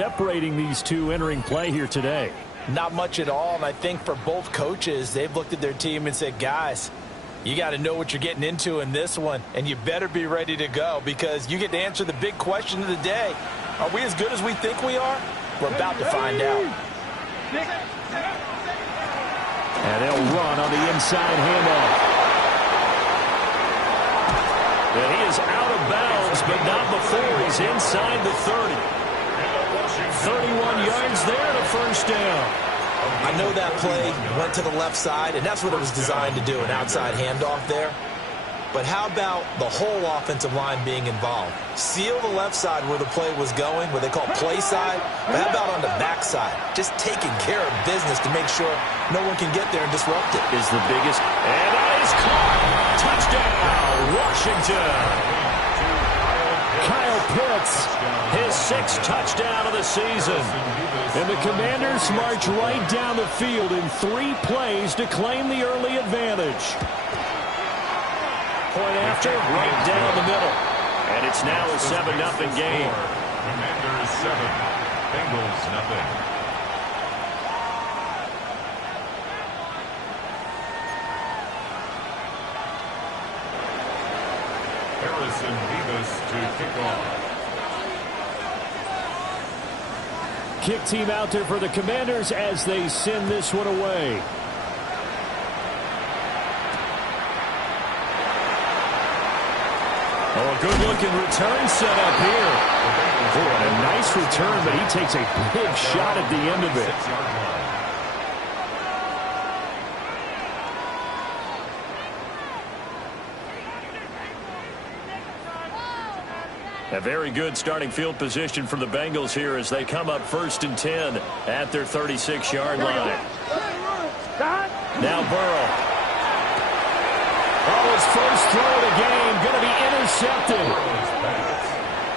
separating these two entering play here today? Not much at all, and I think for both coaches, they've looked at their team and said, guys, you got to know what you're getting into in this one, and you better be ready to go because you get to answer the big question of the day. Are we as good as we think we are? We're about to find out. And they'll run on the inside handoff. And he is out of bounds, but not before he's inside the 30. 31 yards there and a first down. I know that play went to the left side, and that's what it was designed to do, an outside handoff there. But how about the whole offensive line being involved? Seal the left side where the play was going, what they call play side. But how about on the back side? Just taking care of business to make sure no one can get there and disrupt it. Is the biggest. And that is caught. Touchdown, Washington. Kyle Pitts, his 6th touchdown of the season. And the Commanders march right down the field in 3 plays to claim the early advantage. Point after, right down the middle. And it's now a 7-0 game. Commanders 7, Bengals 0. Harrison Davis to kick off. Kick team out there for the Commanders as they send this one away. Oh, a good-looking return set up here. Oh, and a nice return, but he takes a big shot at the end of it. A very good starting field position for the Bengals here as they come up 1st and 10 at their 36-yard line. Now Burrow. Oh, his first throw of the game going to be intercepted.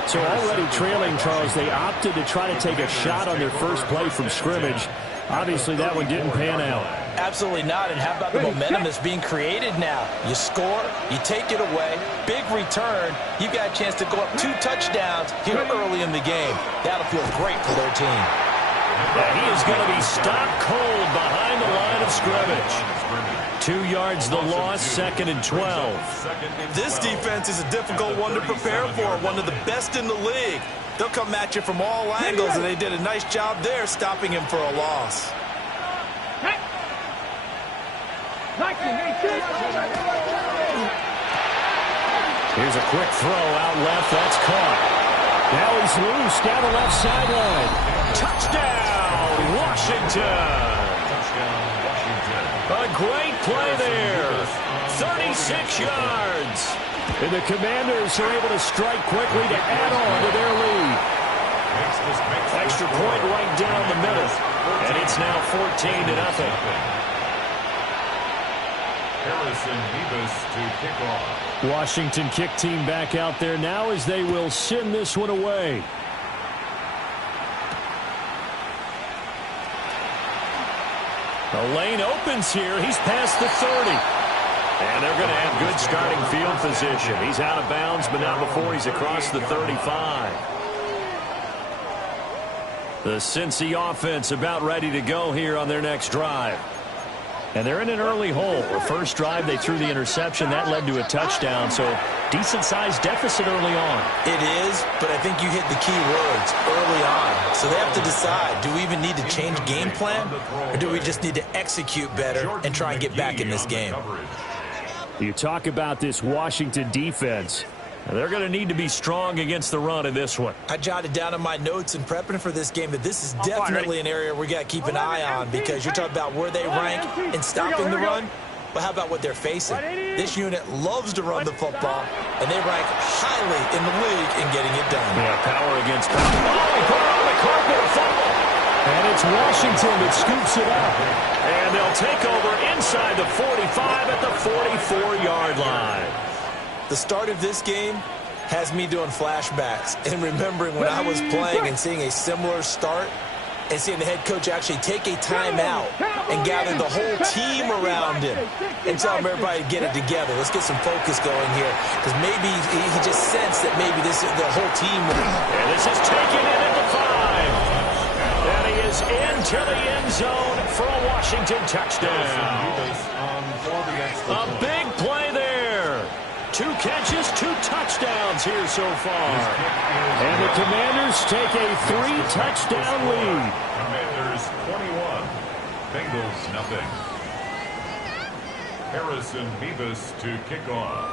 So already trailing, Charles, they opted to try to take a shot on their first play from scrimmage. Obviously, that one didn't pan out. Absolutely not. And how about the momentum that's being created now? You score, you take it away, big return. You've got a chance to go up 2 touchdowns here early in the game. That'll feel great for their team. And he is going to be stopped cold behind the line of scrimmage. 2 yards the loss, 2nd and 12. This defense is a difficult one to prepare for, one of the best in the league. They'll come at you from all angles, and they did a nice job there stopping him for a loss. Here's a quick throw out left. That's caught. Now he's loose down the left sideline. Touchdown, Washington. A great play there. 36 yards. And the Commanders are able to strike quickly to add on to their lead. Extra point right down the middle. And it's now 14-0. Harrison Davis to kick off. Washington kick team back out there now as they will send this one away. The lane opens here. He's past the 30. And they're going to have good starting field position. He's out of bounds, but not before he's across the 35. The Cincy offense about ready to go here on their next drive. And they're in an early hole. The first drive, they threw the interception. That led to a touchdown, so decent-sized deficit early on. It is, but I think you hit the key words early on. So they have to decide, do we even need to change game plan, or do we just need to execute better and try and get back in this game? You talk about this Washington defense. They're going to need to be strong against the run in this one. I jotted down in my notes and prepping for this game that this is definitely an area we got to keep an eye on because you're talking about where they rank in stopping the run. But how about what they're facing? This unit loves to run the football, and they rank highly in the league in getting it done. Yeah, power against power. Oh, he put it on the carpet, a fumble. And it's Washington that scoops it up. And they'll take over inside the 45 at the 44-yard line. The start of this game has me doing flashbacks and remembering when I was playing and seeing a similar start and seeing the head coach actually take a timeout and gather the whole team around him and tell him everybody to get it together. Let's get some focus going here because maybe he just sensed that maybe the whole team. And this is taken in at the 5. is into the end zone for a Washington touchdown. A big play there. 2 catches, 2 touchdowns here so far. And the Commanders take a 3-touchdown lead. Commanders 21, Bengals nothing. Harrison Beavis to kick off.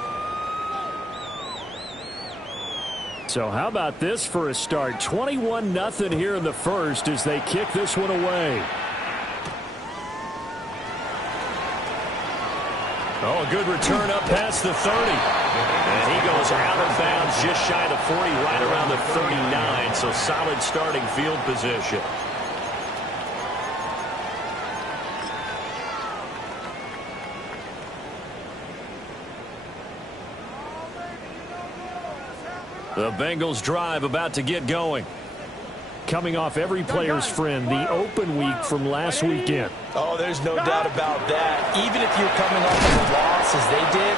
So how about this for a start? 21-0 here in the first as they kick this one away. Oh, a good return up past the 30. And he goes out of bounds just shy of the 40, right around the 39. So solid starting field position. The Bengals drive about to get going. Coming off every player's friend, the open week from last weekend. Oh, there's no doubt about that. Even if you're coming off of a loss as they did,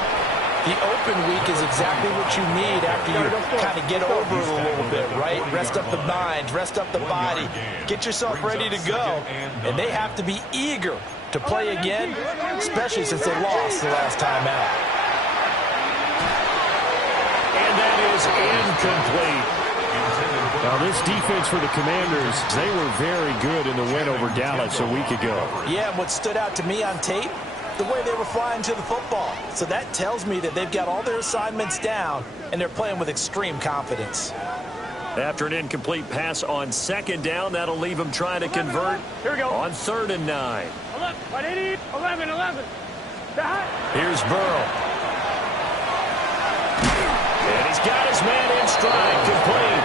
the open week is exactly what you need after you kind of get over it a little bit, right? Rest up the mind, rest up the body, get yourself ready to go. And they have to be eager to play again, especially since they lost the last time out. And that is incomplete. Now, this defense for the Commanders, they were very good in the win over Dallas a week ago. Yeah, and what stood out to me on tape, the way they were flying to the football. So that tells me that they've got all their assignments down, and they're playing with extreme confidence. After an incomplete pass on 2nd down, that'll leave them trying to convert on 3rd and 9. 11. Here's Burrow. And he's got his man in stride, complete.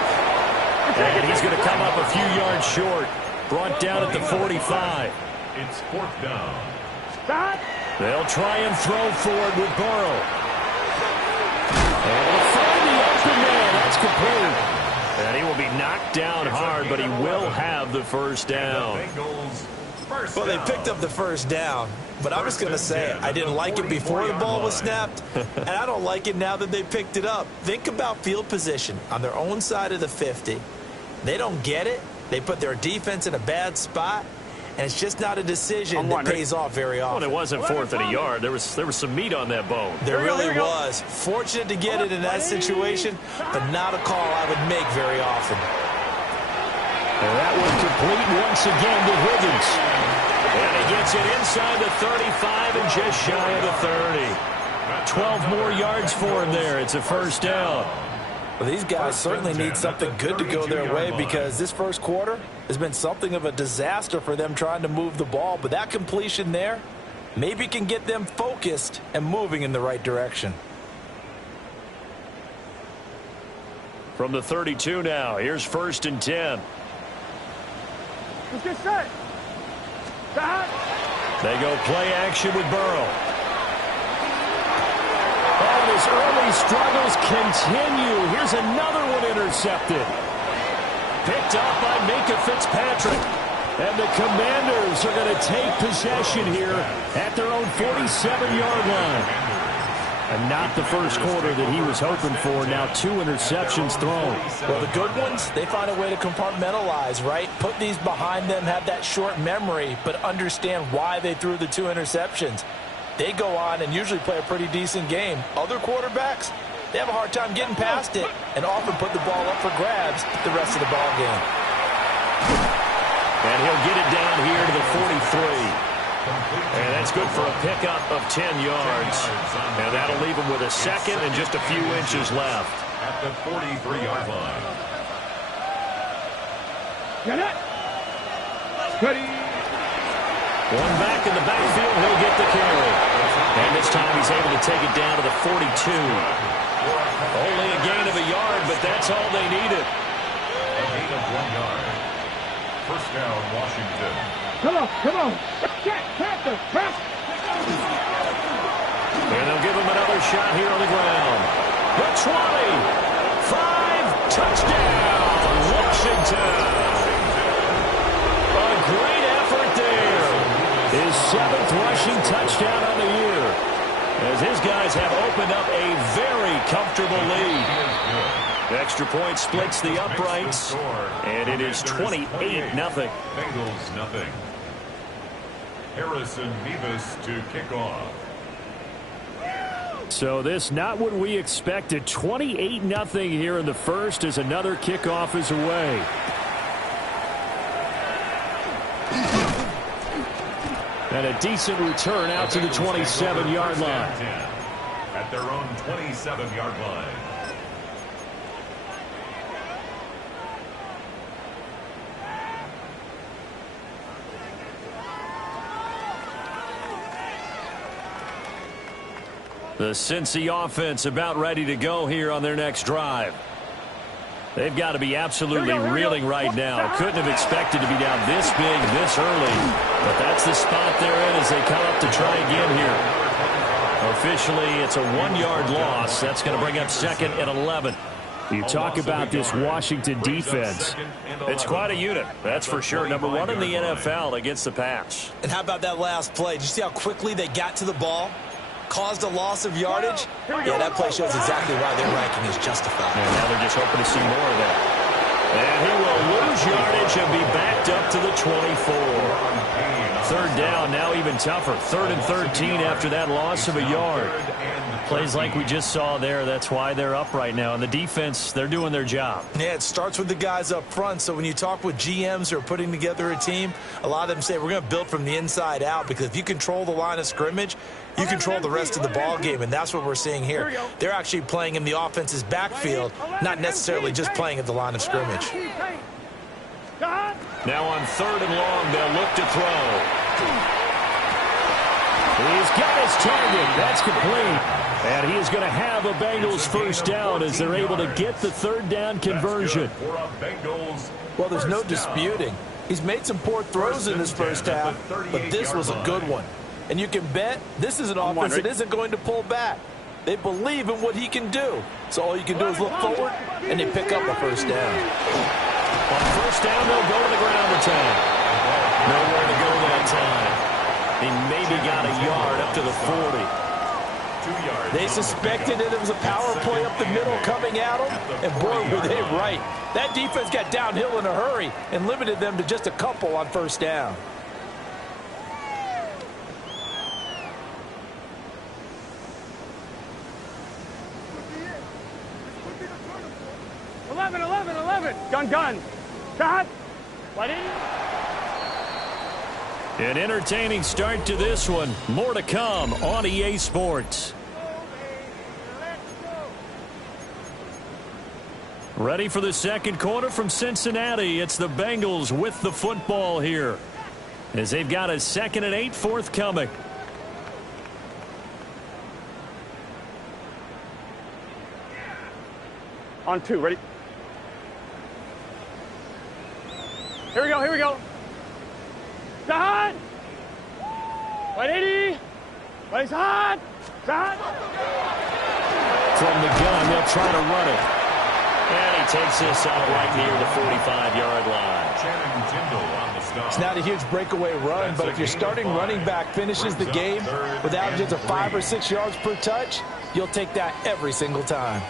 And he's going to come up a few yards short. Brought down at the 45. It's 4th down. They'll try and throw forward with Burrow. And he'll find the open man. That's complete. And he will be knocked down hard, but he will have the first down. Well, they picked up the first down, but I was going to say I didn't like it before the ball was snapped, and I don't like it now that they picked it up. Think about field position on their own side of the 50. They don't get it. They put their defense in a bad spot, and it's just not a decision that pays off very often. Well, it wasn't 4th and a yard. There was some meat on that bone. There really was. Fortunate to get it in that situation, but not a call I would make very often. And that one complete once again to Higgins. And he gets it inside the 35 and just shy of the 30. 12 more yards for him there. It's a first down. Well, these guys certainly need something good to go their way because this first quarter has been something of a disaster for them trying to move the ball. But that completion there maybe can get them focused and moving in the right direction. From the 32 now, here's 1st and 10. Let's get set. They go play action with Burrow. Oh, his early struggles continue. Here's another one intercepted. Picked up by Minkah Fitzpatrick. And the Commanders are going to take possession here at their own 47-yard line. And not the first quarter that he was hoping for. Now 2 interceptions thrown. Well, the good ones, they find a way to compartmentalize, right? Put these behind them, have that short memory, but understand why they threw the 2 interceptions. They go on and usually play a pretty decent game. Other quarterbacks, they have a hard time getting past it and often put the ball up for grabs the rest of the ball game. And he'll get it down here to the 43. And that's good for a pickup of 10 yards. And that'll leave him with a second and just a few inches left. At the 43-yard line. Get it. Ready. One back in the backfield, he'll get the carry. And this time he's able to take it down to the 42. Only a gain of a yard, but that's all they needed. A gain of 1 yard. First down, Washington. Come on. Press. And they'll give him another shot here on the ground. The 20. 5, touchdown, Washington. A great effort there. His 7th rushing touchdown on the year. As his guys have opened up a very comfortable lead. The extra point splits the uprights, and it is 28-0. Bengals nothing. Harrison Mevis to kick off. So this not what we expected. 28-0 here in the first as another kickoff is away. And a decent return out to the 27-yard line. At their own 27-yard line. The Cincy offense about ready to go here on their next drive. They've got to be absolutely reeling right now. Couldn't have expected to be down this big this early. But that's the spot they're in as they come up to try again here. Officially, it's a 1-yard loss. That's going to bring up 2nd and 11. You talk about this Washington defense. It's quite a unit, that's for sure. Number 1 in the NFL against the pass. And how about that last play? Did you see how quickly they got to the ball? Caused a loss of yardage? Yeah, that play shows exactly why their ranking is justified. And now they're just hoping to see more of that. And he will lose yardage and be backed up to the 24. 3rd down, now even tougher. 3rd and 13 after that loss of a yard. Plays like we just saw there. That's why they're up right now. And the defense, they're doing their job. Yeah, it starts with the guys up front. So when you talk with GMs who are putting together a team, a lot of them say we're going to build from the inside out, because if you control the line of scrimmage, you control the rest of the ball game, and that's what we're seeing here. They're actually playing in the offense's backfield, not necessarily just playing at the line of scrimmage. Now on 3rd and long, they'll look to throw. He's got his target. That's complete. And he is going to have a Bengals first down as they're able to get the 3rd down conversion. Well, there's no disputing. He's made some poor throws in this first half, but this was a good one. And you can bet this is an offense that isn't going to pull back. They believe in what he can do. So all you can do is look forward, and they pick up a first down. On 1st down, they'll go to the ground return. Nowhere to go that time. He maybe got a yard up to the 40. They suspected that it was a power play up the middle coming at them, and boy, were they right. That defense got downhill in a hurry and limited them to just a couple on 1st down. 11. Gun. Shot. What in? An entertaining start to this one. More to come on EA Sports. Ready for the second quarter from Cincinnati. It's the Bengals with the football here, as they've got a 2nd and 8 forthcoming. On 2, ready? Here we go. Shot! 180! Place hot! Shot! From the gun, they'll try to run it. And he takes this out right near the 45-yard line. It's not a huge breakaway run, but if your starting running back finishes the game with averages of 5 or 6 yards per touch, you'll take that every single time.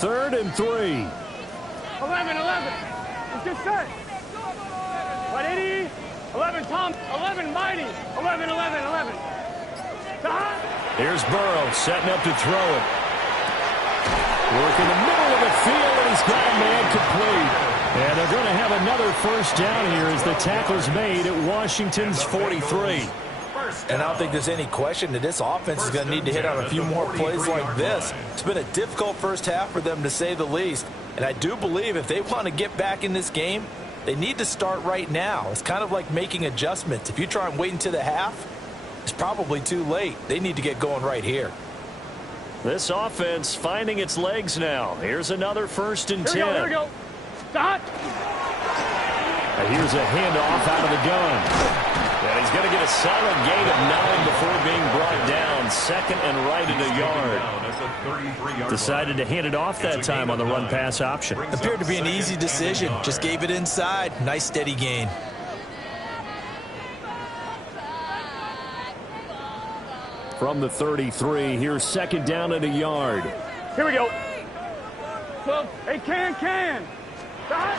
Third and 3. 11. It's just set. 180. 11, Tom. 11, Mighty. 11. Shot. Here's Burrow setting up to throw it. Work in the middle of the field, and he's got a man complete. And they're going to have another first down here as the tackle's made at Washington's 43. And I don't think there's any question that this offense is going to need to hit on a few more plays like this. It's been a difficult first half for them, to say the least. And I do believe if they want to get back in this game, they need to start right now. It's kind of like making adjustments. If you try and wait until the half, it's probably too late. They need to get going right here. This offense finding its legs now. Here's another 1st and 10. Here we go. Shot. And here's a handoff out of the gun. And he's going to get a solid gain of 9 before being brought down. Second and right at a yard. Decided to hand it off that time on the run-pass option. Appeared to be an easy decision. Just gave it inside. Nice steady gain. From the 33, here's second down at a yard. Here we go. Hey, can. Stop.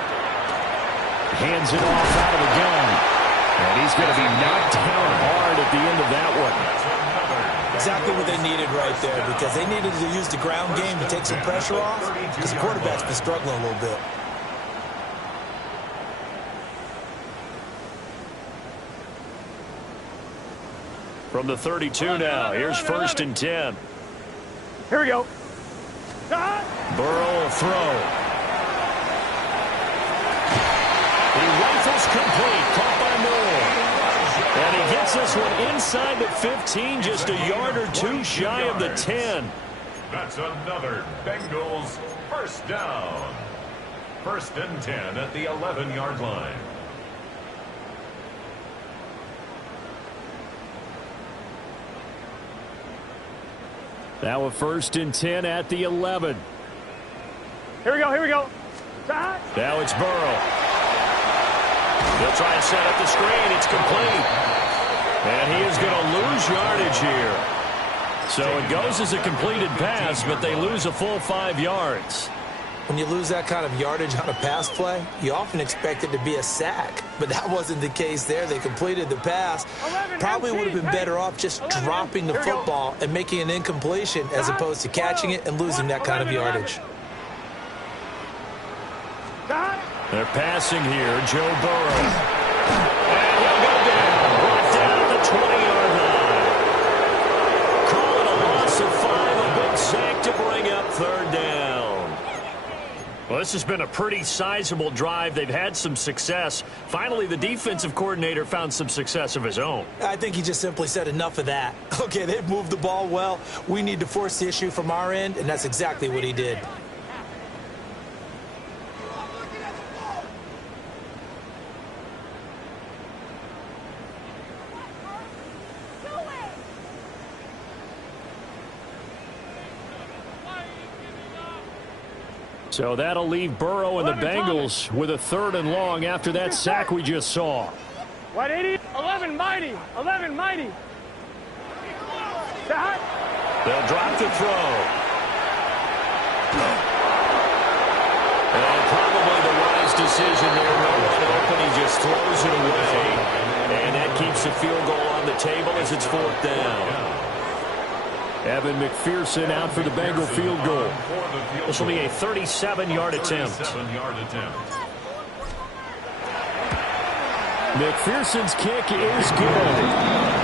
Hands it off out of the gun. And he's going to be knocked down hard at the end of that one. Exactly what they needed right there, because they needed to use the ground game to take some pressure off, because the quarterback's been struggling a little bit. From the 32 now, here's first and 10. Here we go. Stop. Burrow will throw. He rifles complete, caught by Moore. And he gets this one inside the 15, just a yard or two shy of the 10. That's another Bengals first down. First and 10 at the 11-yard line. Now a first and 10 at the 11. Here we go. Stop. Now it's Burrow. He'll try and set up the screen. It's complete. And he is going to lose yardage here. So it goes as a completed pass, but they lose a full 5 yards. When you lose that kind of yardage on a pass play, you often expect it to be a sack. But that wasn't the case there. They completed the pass. Probably would have been better off just dropping the football and making an incompletion as opposed to catching it and losing that kind of yardage. They're passing here, Joe Burrow. And he'll go down. Brought down at the 20-yard line. Call it a loss of 5, a big sack to bring up third down. Well, this has been a pretty sizable drive. They've had some success. Finally, the defensive coordinator found some success of his own. I think he just simply said enough of that. Okay, they've moved the ball well. We need to force the issue from our end, and that's exactly what he did. So that'll leave Burrow and the Bengals with a third and long after that sack we just saw. What, 80? 11 mighty. 11 mighty. Stop. They'll drop the throw. And probably the wise decision there. Wide open, he just throws it away. And that keeps the field goal on the table as it's fourth down. Evan McPherson out for the Bengal field goal. This will be a 37-yard attempt. McPherson's kick is good.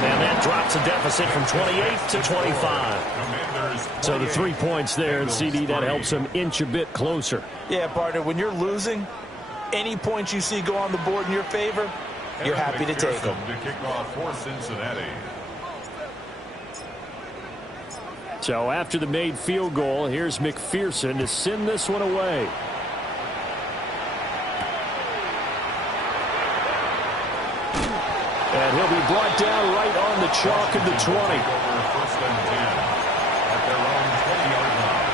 And that drops the deficit from 28 to 25. So the 3 points there, and CD, that helps them inch a bit closer. Yeah, partner, when you're losing, any points you see go on the board in your favor, you're happy to take them. To kick off for Cincinnati. So after the made field goal, here's McPherson to send this one away. And he'll be brought down right on the chalk of the 20. First and 10 at their own 20-yard line.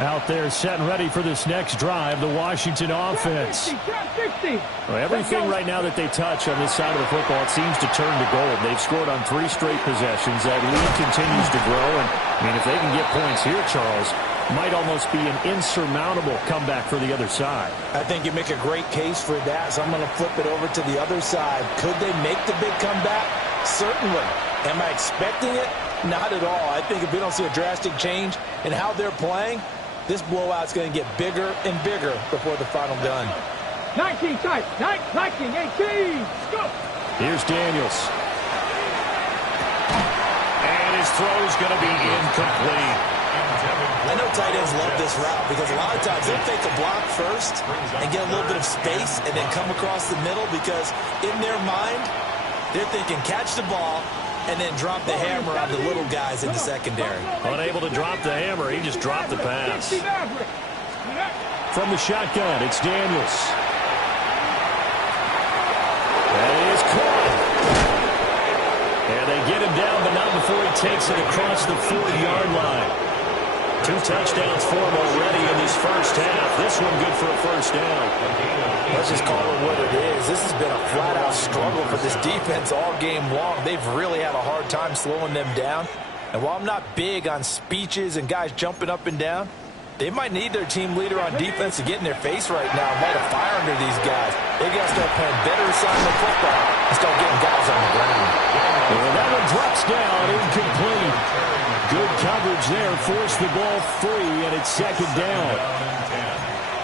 Out there set and ready for this next drive, the Washington offense. Well, everything right now that they touch on this side of the football, it seems to turn to gold. They've scored on 3 straight possessions. That lead continues to grow. And, I mean, if they can get points here, Charles, might almost be an insurmountable comeback for the other side. I think you make a great case for that, so I'm going to flip it over to the other side. Could they make the big comeback? Certainly. Am I expecting it? Not at all. I think if we don't see a drastic change in how they're playing, this blowout's going to get bigger and bigger before the final gun. 19 tight. 19, 18. Go. Here's Daniels. And his throw's going to be incomplete. I know tight ends love this route because a lot of times they'll take the block first and get a little bit of space and then come across the middle because in their mind, they're thinking catch the ball and then drop the hammer on the little guys in the secondary. Unable to drop the hammer, he just dropped the pass. From the shotgun, it's Daniels. That is caught. And they get him down, but not before he takes it across the 40-yard line. 2 touchdowns for him already in this first half. This one good for a first down. Let's just call it what it is. This has been a flat-out struggle for this defense all game long. They've really had a hard time slowing them down. And while I'm not big on speeches and guys jumping up and down, they might need their team leader on defense to get in their face right now and light a fire under these guys. They got to start playing better assignment football and start getting guys on the ground. And that one drops down, incomplete. Good coverage there, forced the ball free, and it's second down.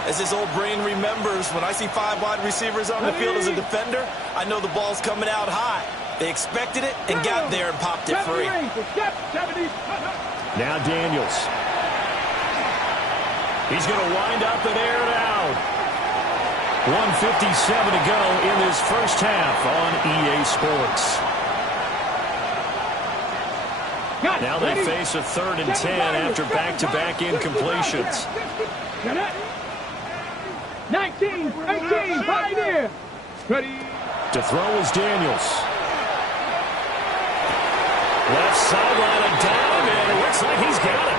As his old brain remembers, when I see 5 wide receivers on the field as a defender, I know the ball's coming out high. They expected it and got there and popped it free. Now Daniels. He's going to wind up and air it out. 1:57 to go in this first half on EA Sports. Now they face a 3rd and 10 after back-to-back incompletions. 19, 18, Pioneer. Ready. To throw is Daniels. Left sideline and down, and it looks like he's got it.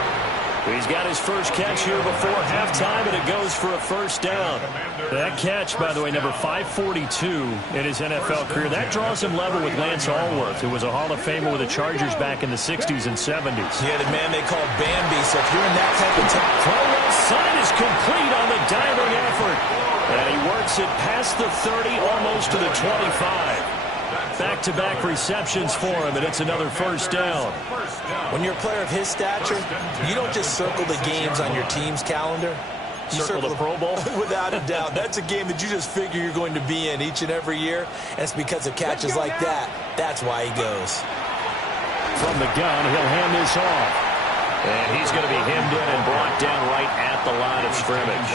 He's got his first catch here before halftime, and it goes for a first down. That catch, by the way, number 542 in his NFL career. That draws him level with Lance Allworth, who was a Hall of Famer with the Chargers back in the 60s and 70s. Yeah, the man they called Bambi, so if you're in that type of time. Throw left side is complete on the diving effort. And he works it past the 30, almost to the 25. Back-to-back receptions for him, and it's another first down. When you're a player of his stature, you don't just circle the games on your team's calendar. You circle the Pro Bowl? Without a doubt. That's a game that you just figure you're going to be in each and every year, and it's because of catches like that. That's why he goes. From the gun, he'll hand this off. And he's going to be hemmed in and brought down right at the line of scrimmage.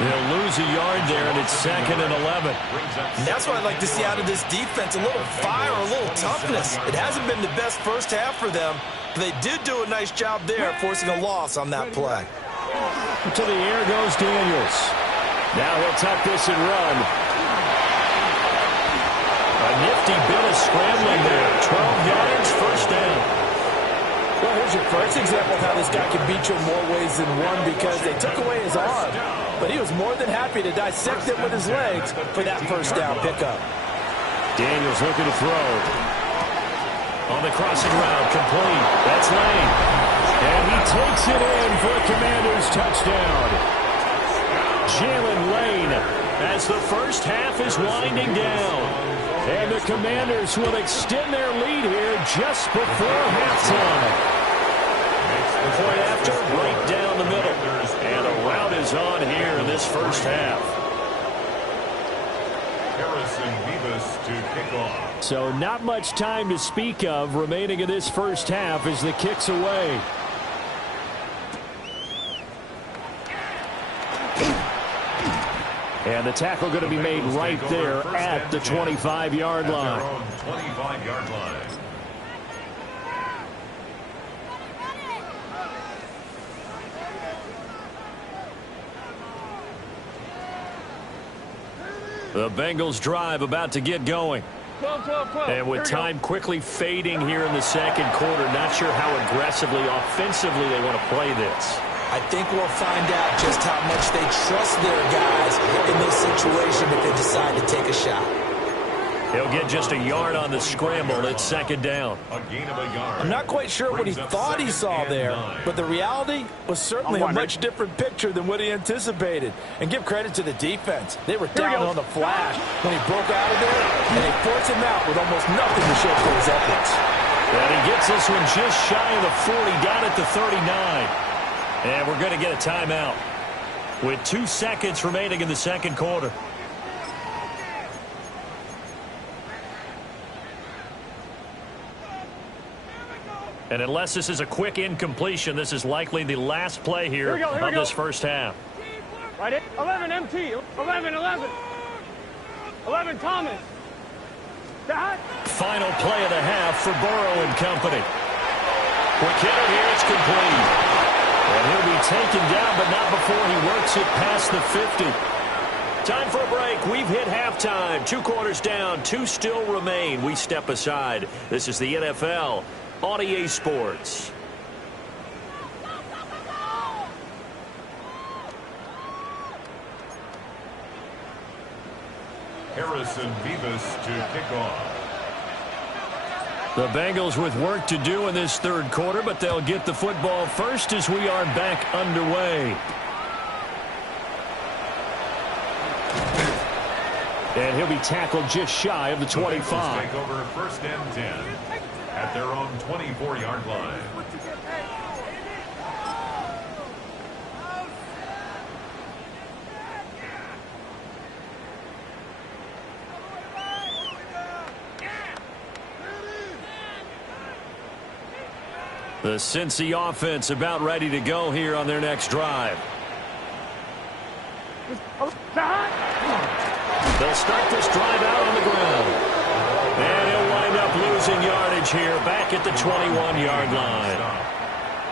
They'll lose a yard there, and it's 2nd and 11. And that's what I'd like to see out of this defense, a little fire, a little toughness. It hasn't been the best first half for them, but they did do a nice job there, forcing a loss on that play. To the air goes Daniels. Now he'll tuck this and run. A nifty bit of scrambling there. 12 yards, first down. Well, here's your first example of how this guy can beat you in more ways than one, because they took away his arm, but he was more than happy to dissect it with his legs for that first down pickup. Daniels looking to throw. On the crossing route, complete. That's Lane. And he takes it in for a Commanders touchdown. Jalen Lane as the first half is winding down. And the Commanders will extend their lead here just before halftime. The point after, right down the middle. And a rout is on here in this first half. Harrison Beavis to kick off. So not much time to speak of remaining in this first half as the kick's away. And the tackle going to be made right there at the 25-yard line. 25-yard line. The Bengals drive about to get going. 12, 12, 12. And with time quickly fading here in the second quarter, not sure how aggressively, offensively they want to play this. I think we'll find out just how much they trust their guys in this situation if they decide to take a shot. He'll get just a yard on the scramble. It's second down. A gain of a yard. I'm not quite sure what he thought he saw there, but the reality was certainly a much different picture than what he anticipated. And give credit to the defense. They were down on the flash when he broke out of there, and they forced him out with almost nothing to show for his efforts. And he gets this one just shy of the 40, down at the 39. And we're going to get a timeout with 2 seconds remaining in the second quarter. And unless this is a quick incompletion, this is likely the last play here of this first half. Right it. 11 MT. 11, 11. 11 Thomas. Final play of the half for Burrow and company. Quick hitter here, it's complete. And he'll be taken down, but not before he works it past the 50. Time for a break. We've hit halftime. 2 quarters down, 2 still remain. We step aside. This is the NFL on EA Sports. Harrison Vivas to kick off. The Bengals with work to do in this third quarter, but they'll get the football first as we are back underway. And he'll be tackled just shy of the 25. The Bengals take over 1st and 10 at their own 24-yard line. The Cincy offense about ready to go here on their next drive. They'll start this drive out on the ground. And he'll wind up losing yardage here back at the 21-yard line.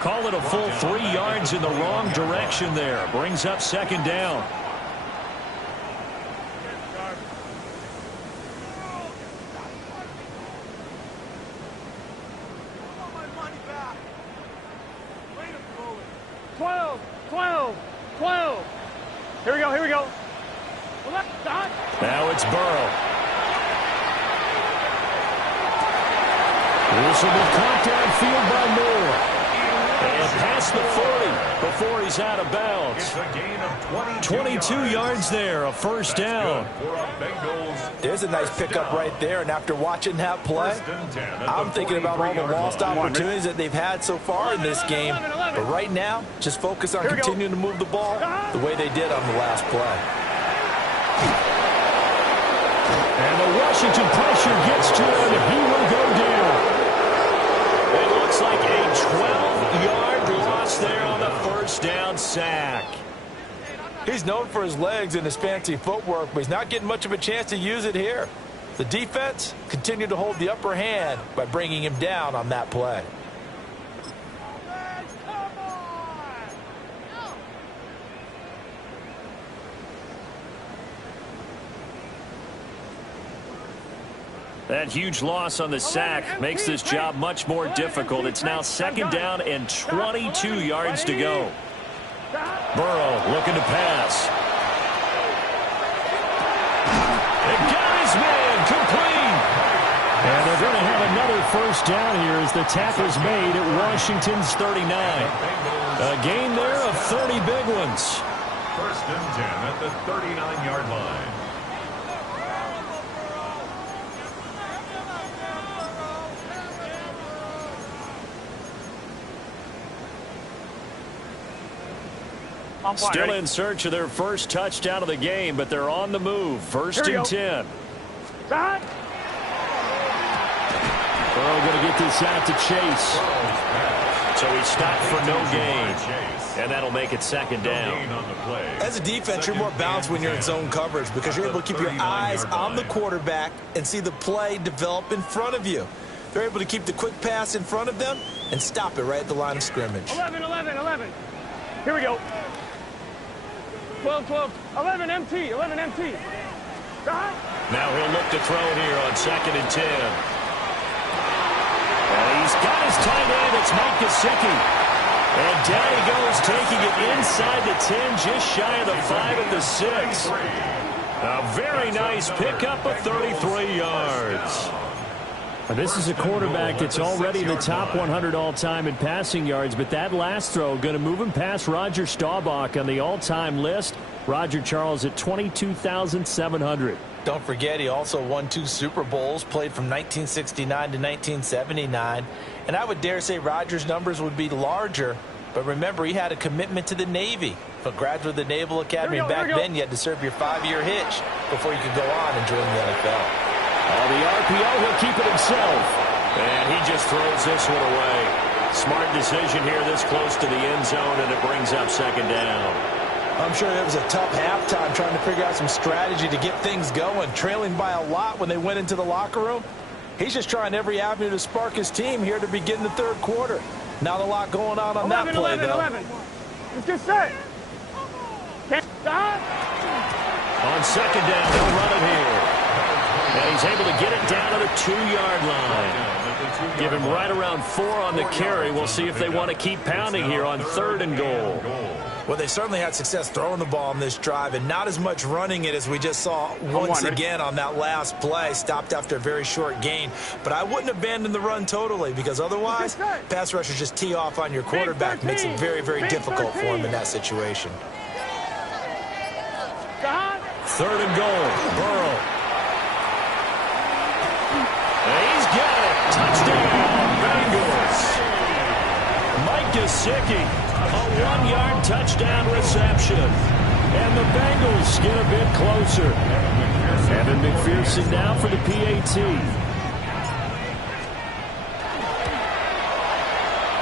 Call it a full 3 yards in the wrong direction there. Brings up 2nd down. Here we go. Now it's Burrow. This will be caught downfield by Moore. And past the 40 before he's out of bounds. It's a gain of 22 yards there, a 1st down. There's a nice pickup right there, and after watching that play, I'm thinking about all the lost opportunities that they've had so far in this game. But right now, just focus on continuing to move the ball the way they did on the last play. And the Washington pressure gets to him, and he will go down. It looks like a 12-yard loss there on the 1st down sack. He's known for his legs and his fancy footwork, but he's not getting much of a chance to use it here. The defense continued to hold the upper hand by bringing him down on that play. That huge loss on the sack makes this job much more difficult. It's now 2nd down and 22 yards to go. Burrow looking to pass. And got his man complete. And they're going to have another 1st down here as the tackle's made at Washington's 39. A gain there of 30 big ones. 1st and 10 at the 39-yard line. Still in search of their 1st touchdown of the game, but they're on the move. 1st and 10. Burrow going to get this out to Chase. So he stopped for no gain. And that'll make it 2nd down. As a defense, you're more balanced when you're in zone coverage because you're able to keep your eyes on the quarterback and see the play develop in front of you. They're able to keep the quick pass in front of them and stop it right at the line of scrimmage. 11. Here we go. 12. 11 MT. Now he'll look to throw here on 2nd and 10. And he's got his tight end. It's Mike Gesicki. And down he goes, taking it inside the 10, just shy of the 5 at the 6. A very nice pickup of 33 yards. This is a quarterback that's already in the top 100 all-time in passing yards, but that last throw going to move him past Roger Staubach on the all-time list. Roger Charles at 22,700. Don't forget, he also won 2 Super Bowls, played from 1969 to 1979. And I would dare say Roger's numbers would be larger, but remember, he had a commitment to the Navy. A graduate of the Naval Academy, and back then you had to serve your 5-year hitch before you could go on and join the NFL. On the RPO, he'll keep it himself. And he just throws this one away. Smart decision here this close to the end zone, and it brings up 2nd down. I'm sure it was a tough halftime trying to figure out some strategy to get things going. Trailing by a lot when they went into the locker room. He's just trying every avenue to spark his team here to begin the third quarter. Not a lot going on that play, 11, though. 11. It's just set. On second down, they'll run it here. And he's able to get it down to the 2-yard line. Give him right around 4 on the carry. We'll see if they want to keep pounding here on 3rd and goal. Well, they certainly had success throwing the ball on this drive and not as much running it as we just saw once again on that last play. Stopped after a very short gain. But I wouldn't abandon the run totally because otherwise, pass rushers just tee off on your quarterback. Makes it very, very difficult for him in that situation. 3rd and goal. Burrow. And he's got it. Touchdown, Bengals. Mike Gesicki. A 1-yard touchdown reception. And the Bengals get a bit closer. Evan McPherson now for the PAT.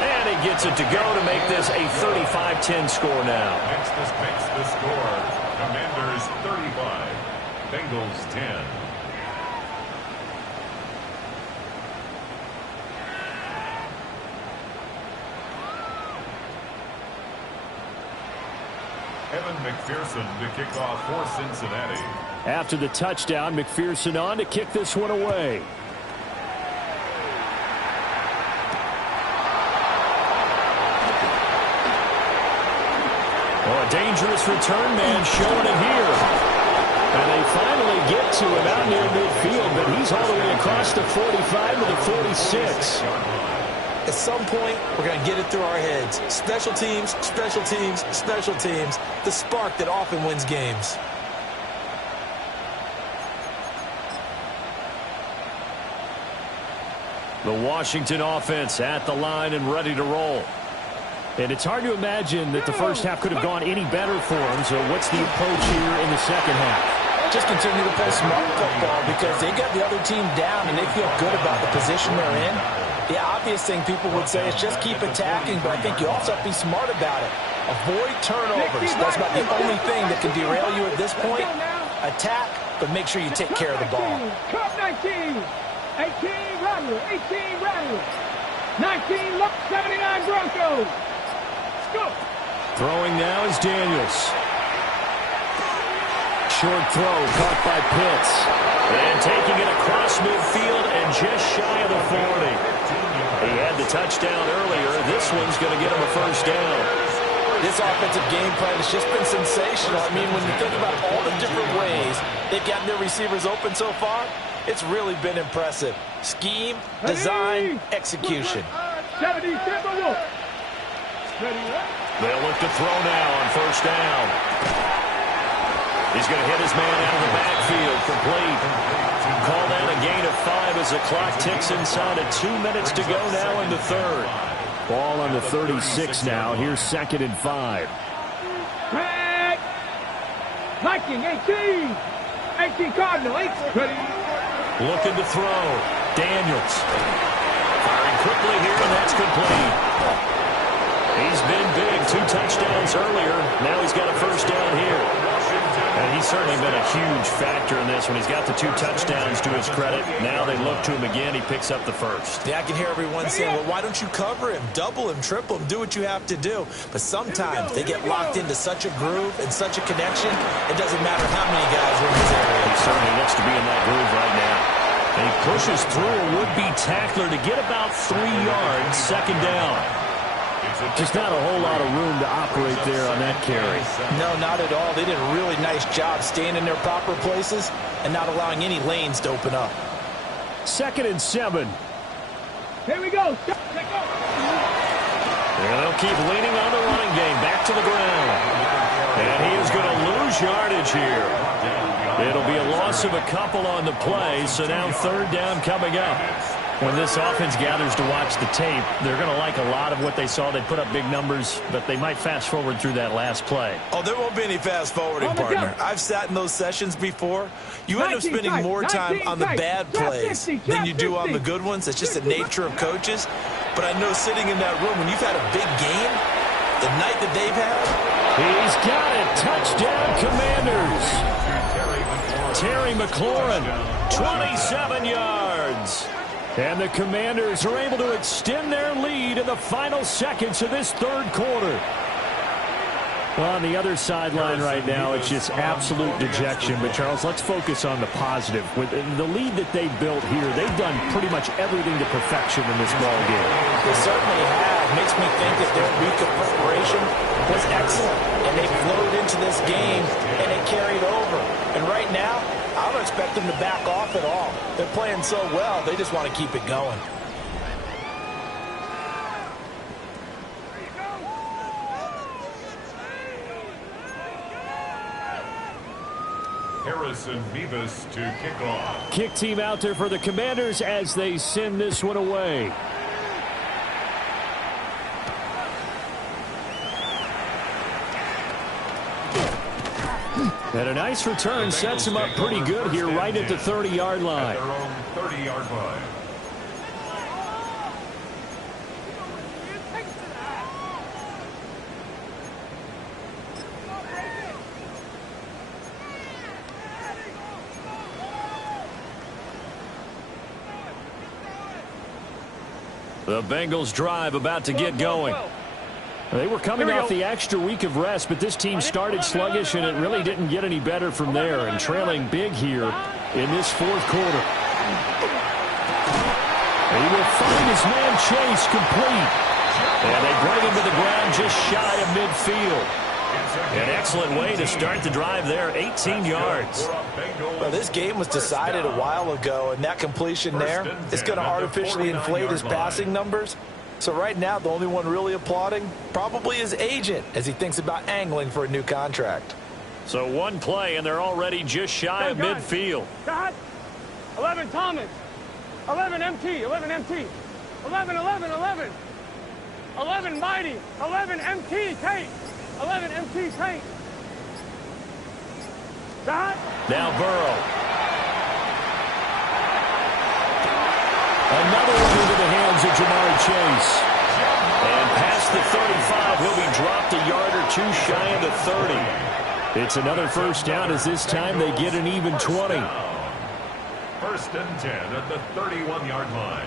And he gets it to go to make this a 35-10 score now. Next makes the score. Commanders 35. Bengals 10. Evan McPherson to kick off for Cincinnati. After the touchdown, McPherson on to kick this one away. Oh, a dangerous return man showing it here. And they finally get to him out near midfield, but he's all the way across the 45 to the 46. At some point, we're going to get it through our heads. Special teams, special teams, special teams. The spark that often wins games. The Washington offense at the line and ready to roll. And it's hard to imagine that the first half could have gone any better for them. So what's the approach here in the second half? Just continue to play smart football because they got the other team down and they feel good about the position they're in. The obvious thing people would say is just keep attacking, but I think you also have to be smart about it. Avoid turnovers. That's about the only thing that can derail you at this point. Attack, but make sure you take care of the ball. 19, 18 Rattler, 18 Rattler, 19 Luck, 79 Broncos. Let's go. Throwing now is Daniels. Short throw caught by Pitts. And taking it across midfield and just shy of the 40. He had the touchdown earlier. This one's going to get him a first down. This offensive game plan has just been sensational. I mean, when you think about all the different ways they've gotten their receivers open so far, it's really been impressive. Scheme, design, execution. They'll look to throw now on first down. He's going to hit his man out of the backfield, complete. Call that a gain of 5 as the clock ticks inside of 2 minutes to go now in the third. Ball on the 36 now. Here's 2nd and 5. Viking, 18. 18 Cardinal, 8. Looking to throw. Daniels. Firing quickly here, and that's complete. He's been big. 2 touchdowns earlier. Now he's got a first down here. And he's certainly been a huge factor in this one. He's got the 2 touchdowns to his credit. Now they look to him again. He picks up the first. Yeah, I can hear everyone saying, well, why don't you cover him? Double him, triple him, do what you have to do. But sometimes they get locked into such a groove and such a connection, it doesn't matter how many guys are in his area. He certainly looks to be in that groove right now. And he pushes through a would-be tackler to get about 3 yards, 2nd down. Just not a whole lot of room to operate there on that carry. No, not at all. They did a really nice job staying in their proper places and not allowing any lanes to open up. 2nd and 7. Here we go. And they'll keep leaning on the running game. Back to the ground. And he is going to lose yardage here. It'll be a loss of a couple on the play, so now 3rd down coming up. When this offense gathers to watch the tape, they're going to like a lot of what they saw. They put up big numbers, but they might fast forward through that last play. Oh, there won't be any fast forwarding, partner. I've sat in those sessions before. You end up spending more time on the bad plays than you do on the good ones. It's just the nature of coaches. But I know sitting in that room, when you've had a big game, the night that they've had, He's got it. Touchdown, Commanders. Terry McLaurin, 27 yards. And the Commanders are able to extend their lead in the final seconds of this third quarter. Well, on the other sideline right now, it's just absolute dejection. But, Charles, let's focus on the positive. With the lead that they built here, they've done pretty much everything to perfection in this ball game. They certainly have. Makes me think that their week of preparation was excellent. And they flowed into this game, and it carried over. And right now, I don't expect them to back off at all. They're playing so well, they just want to keep it going. Harrison Beavis to kick off. Kick team out there for the Commanders as they send this one away. And a nice return sets him up pretty good here right at the 30-yard line. At their own 30-yard line. The Bengals drive about to get going. They were coming off the extra week of rest, but this team started sluggish, and it really didn't get any better from there, and trailing big here in this fourth quarter. He will find his man Chase complete. And they bring him to the ground just shy of midfield. An excellent way to start the drive there, 18 yards. Well, this game was decided a while ago, and that completion there is going to artificially inflate his passing numbers. So right now, the only one really applauding probably his agent as he thinks about angling for a new contract. So one play, and they're already just shy of midfield. Scott, 11 Thomas, 11 MT, 11 MT, 11, 11, 11, 11 Mighty, 11 MT, Kate, 11 MT, Kate. Scott. Now Burrow. Another one into the hands of Jamar Chase. And past the 35, he'll be dropped a yard or two shy of the 30. It's another first down as this time they get an even 20. First and 10 at the 31-yard line.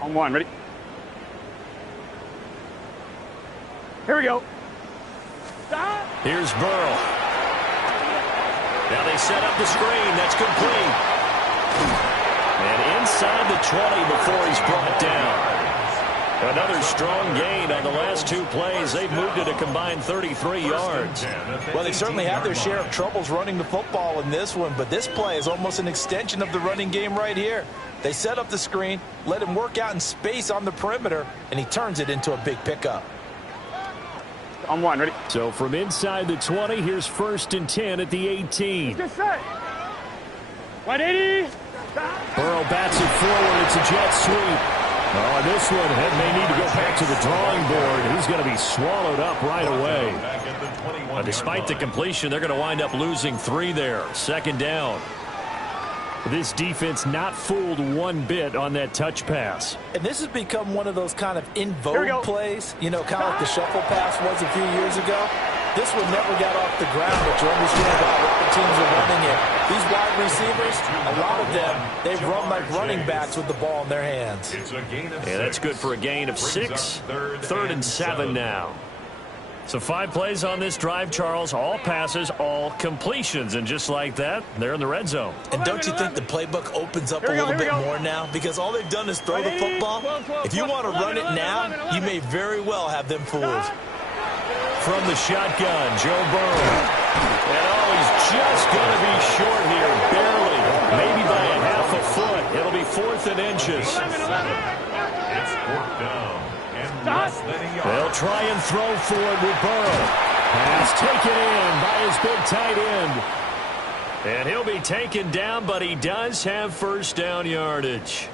On one, ready? Here we go. Stop. Here's Burrow. Now they set up the screen. That's complete. And inside the 20 before he's brought down. Another strong gain on the last two plays. They've moved it a combined 33 yards. Well, they certainly have their share of troubles running the football in this one, but this play is almost an extension of the running game right here. They set up the screen, let him work out in space on the perimeter, and he turns it into a big pickup. On one, ready? So from inside the 20, here's first and 10 at the 18. Get set. 180. Burrow bats it forward. It's a jet sweep. Oh, and this one may need to go back to the drawing board. He's going to be swallowed up right away. Despite the completion, they're going to wind up losing 3 there. Second down. This defense not fooled one bit on that touch pass. And this has become one of those kind of in vogue plays, you know, kind of like the shuffle pass was a few years ago. This one never got off the ground, but you understand why a lot of teams are running it. These wide receivers, a lot of them, they run like running backs with the ball in their hands. Yeah, that's good for a gain of 6. Third and 7 now. So 5 plays on this drive, Charles. All passes, all completions. And just like that, they're in the red zone. And don't you think the playbook opens up a little bit more now? Because all they've done is throw the football. If you want to run it now, you may very well have them fooled. From the shotgun, Joe Burrow. And oh, he's just going to be short here, barely. Maybe by a half a foot. It'll be 4th and inches. It's 4th down. They'll try and throw for it with Burrow. Pass taken in by his big tight end. And he'll be taken down, but he does have first down yardage.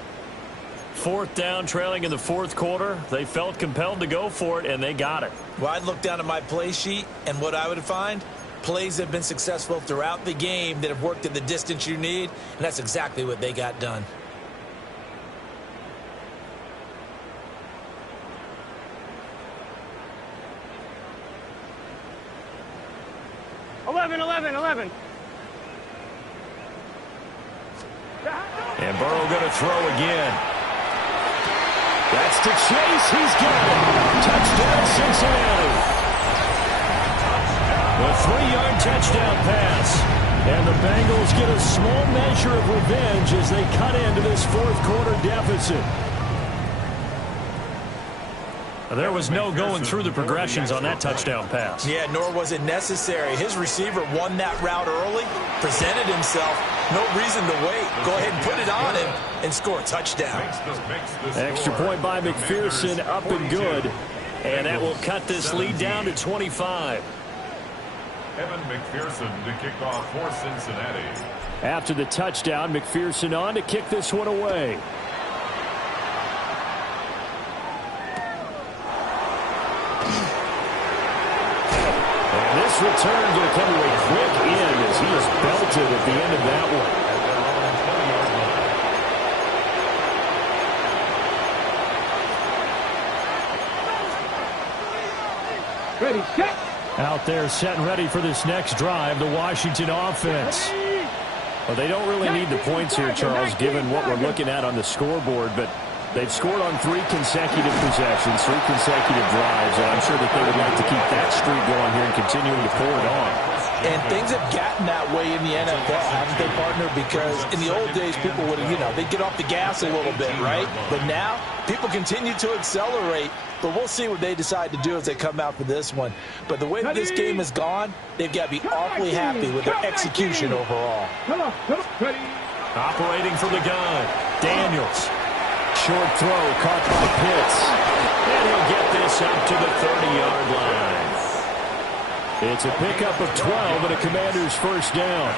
4th down, trailing in the 4th quarter. They felt compelled to go for it, and they got it. Well, I'd look down at my play sheet, and what I would find, plays have been successful throughout the game that have worked in the distance you need, and that's exactly what they got done. And Burrow going to throw again. That's to Chase. He's got it. Touchdown, Cincinnati. A 3-yard touchdown pass. And the Bengals get a small measure of revenge as they cut into this 4th quarter deficit. There was no going through the progressions on that touchdown pass. Yeah, nor was it necessary. His receiver won that route early, presented himself. No reason to wait. Go ahead and put it on him and score a touchdown. Extra point by McPherson, up and good. And that will cut this lead down to 25. Evan McPherson to kick off for Cincinnati. After the touchdown, McPherson on to kick this one away. And this return going to come to a quick end as he is belted at the end of that one. Ready, set. Out there set and ready for this next drive, the Washington offense. Well, they don't really need the points here, Charles, given what we're looking at on the scoreboard, but they've scored on 3 consecutive possessions, 3 consecutive drives, and I'm sure that they would like to keep that streak going here and continuing to pour it on. And things have gotten that way in the NFL, haven't they, partner? Because in the old days, people would, they'd get off the gas a little bit, right? But now, people continue to accelerate. But we'll see what they decide to do as they come out for this one. But the way that this game has gone, they've got to be awfully happy with their execution overall. Operating from the gun, Daniels. Short throw caught by Pitts. And he'll get this up to the 30-yard line. It's a pickup of 12 and a Commander's first down.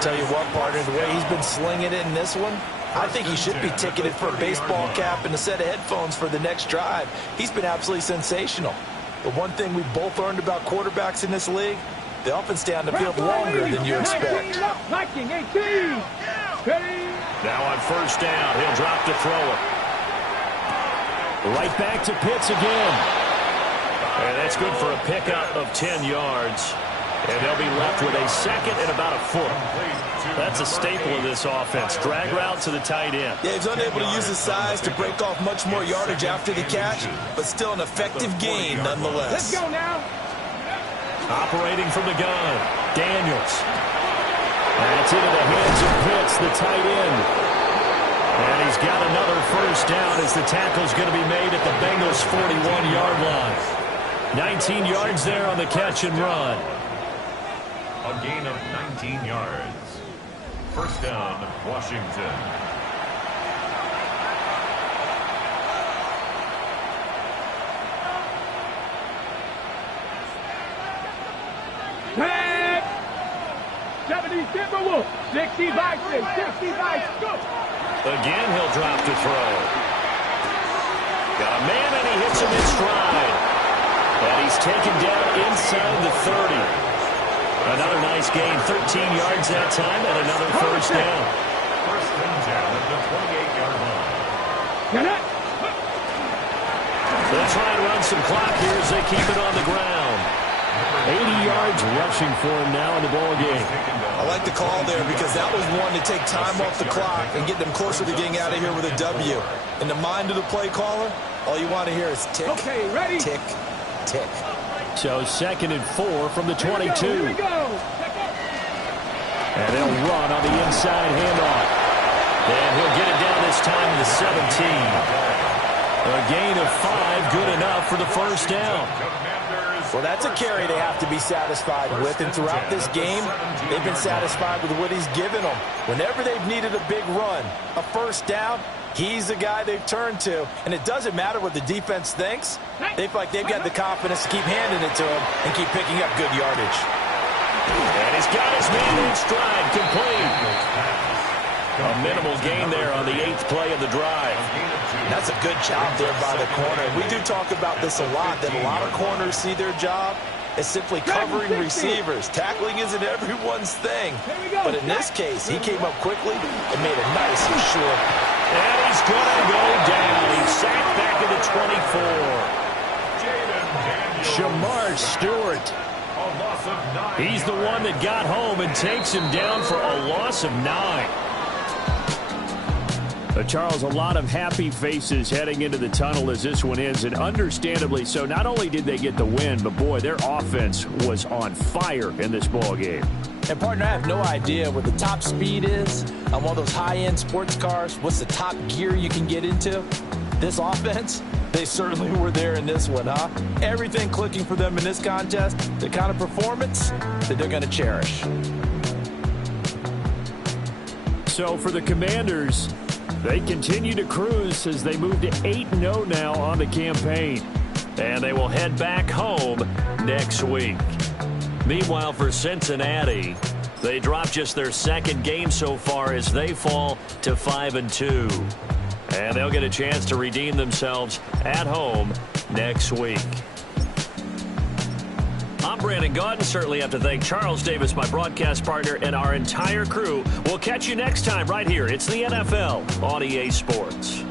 Tell you what, partner, the way he's been slinging it in this one, I think he should be ticketed for a baseball cap and a set of headphones for the next drive. He's been absolutely sensational. But one thing we both learned about quarterbacks in this league, they often stay on the field longer than you expect. Now on first down, he'll drop to throw it. Right back to Pitts again. And that's good for a pickup of 10 yards. And they'll be left with a second and about a foot. That's a staple of this offense. Drag route to the tight end. Yeah, he's unable to use his size to break off much more yardage after the catch, but still an effective gain nonetheless. Let's go now. Operating from the gun, Daniels. That's into the hands of Pitts, the tight end. And he's got another first down as the tackle's going to be made at the Bengals' 41-yard line. 19 yards there on the catch and run. A gain of 19 yards. First down, Washington. Tag! 70 Timberwolves. 60 Vikings. 60 Vikings. Go! Again, he'll drop to throw. Got a man, and he hits him in stride. And he's taken down inside the 30. Another nice gain, 13 yards that time, and another first down. First and 10 at the 28-yard line. They'll try and run some clock here as they keep it on the ground. 80 yards rushing for him now in the ball game. I like the call there because that was one to take time off the clock and get them closer to getting out of here with a W. In the mind of the play caller, all you want to hear is tick, tick, tick. So 2nd and 4 from the 22. Here we go. And they'll run on the inside handoff. And he'll get it down this time to the 17. A gain of 5, good enough for the first down. Well, that's a carry they have to be satisfied with, and throughout this game, they've been satisfied with what he's given them. Whenever they've needed a big run, a first down, he's the guy they've turned to. And it doesn't matter what the defense thinks. They feel like they've got the confidence to keep handing it to him and keep picking up good yardage. And he's got his man in stride, complete. A minimal gain there on the 8th play of the drive. That's a good job there by the corner. We do talk about this a lot, that a lot of corners see their job as simply covering receivers. Tackling isn't everyone's thing. But in this case, he came up quickly and made a nice short. And he's going to go down. He's sacked back at the 24. Shamar Stewart. He's the one that got home and takes him down for a loss of 9. Charles, a lot of happy faces heading into the tunnel as this one ends, and understandably so. Not only did they get the win, but, boy, their offense was on fire in this ball game. And, partner, I have no idea what the top speed is on one of those high-end sports cars. What's the top gear you can get into? This offense, they certainly were there in this one, huh? Everything clicking for them in this contest, the kind of performance that they're going to cherish. So for the Commanders, they continue to cruise as they move to 8-0 now on the campaign. And they will head back home next week. Meanwhile, for Cincinnati, they drop just their second game so far as they fall to 5-2. And they'll get a chance to redeem themselves at home next week. I'm Brandon Gaudin. Certainly have to thank Charles Davis, my broadcast partner, and our entire crew. We'll catch you next time right here. It's the NFL on EA Sports.